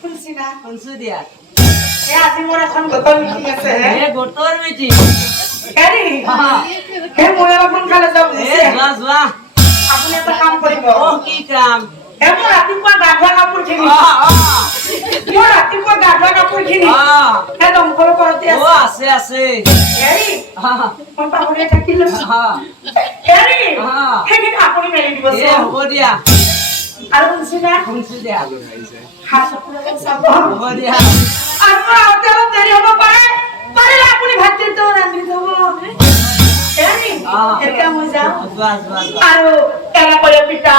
শুনছি না শুনছো দিয়া আজি মোৰ এখন গোটৰ মিটিং আছে গোটৰ মিটিং হেৰি মই অলপ সোনকালে যাম যোৱা আপুনি এটা কাম কৰিব কি কাম মোৰ ৰাতিপুৱা গা ধোৱা কাপোৰখিনি দমকলৰ ঘৰতে আছে হেৰি মই পাহৰিয়ে থাকিলো হেৰি সেইখিনি আপুনি মেলি দিব হ'ব দিয়া আৰু শুনছি দিয়া হ'ব দিয়া আৰু অলপ দেৰি হ'ব পাৰে পাৰিলে আপুনি ভাতটো ৰান্ধি থব হেৰি এতিয়া মই যাওঁ আৰু এৰা কৰে পিতা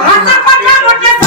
ভাষা কথা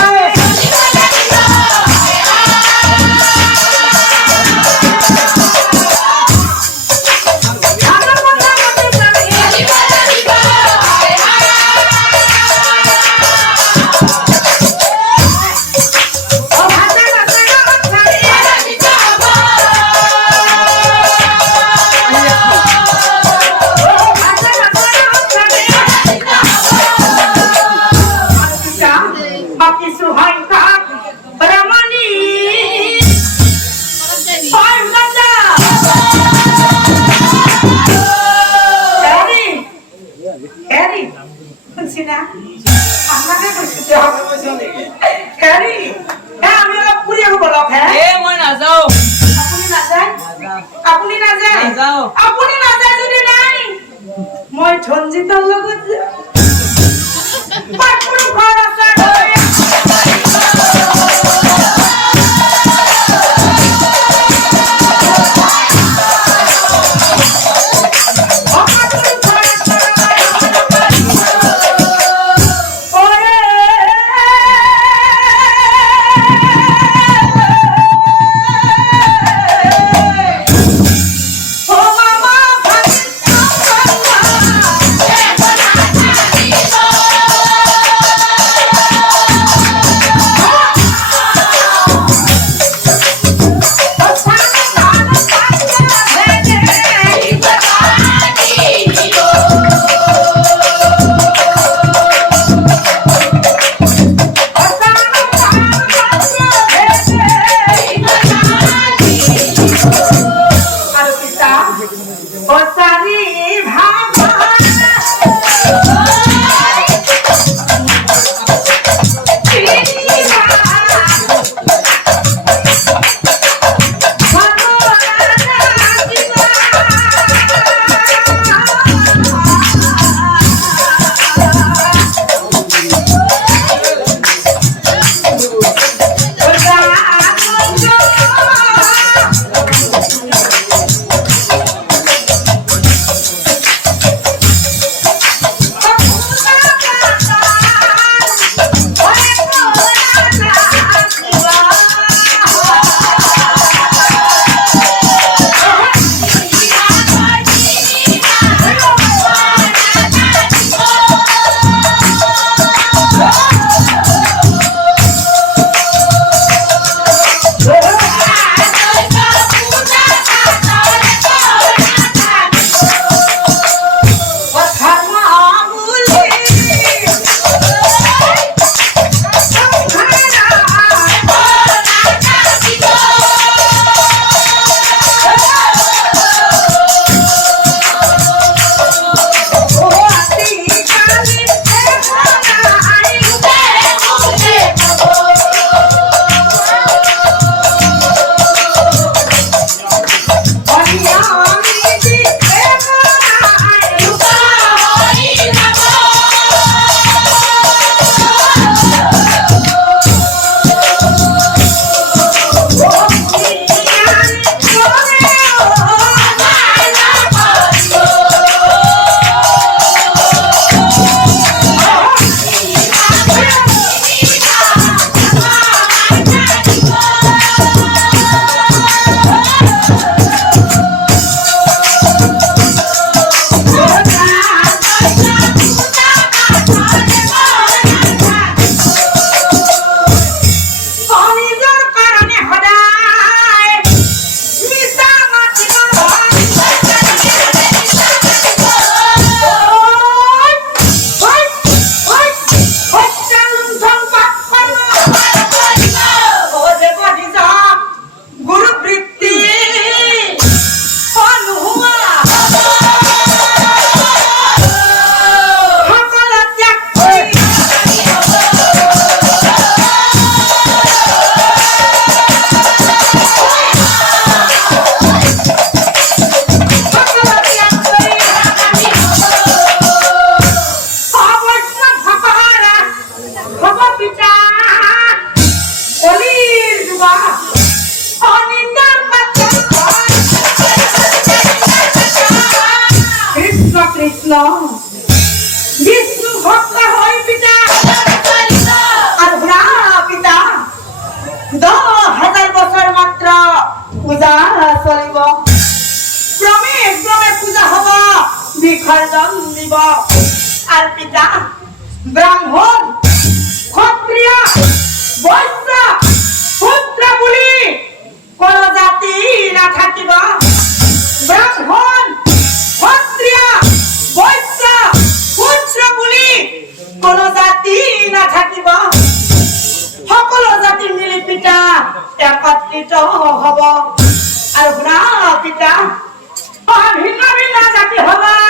জন্ম দিব আর পিতা ব্রাহ্মণ ক্ষত্রিয় বৈশ্য শূদ্র বলি কোন জাতি না থাকিব ব্রাহ্মণ ক্ষত্রিয় বৈশ্য শূদ্র বলি কোন জাতি না থাকিব সকল জাতি মিলি পিতা একত্রিত হব আর শুনা পিতা ভিন্ন ভিন্ন জাতি হবা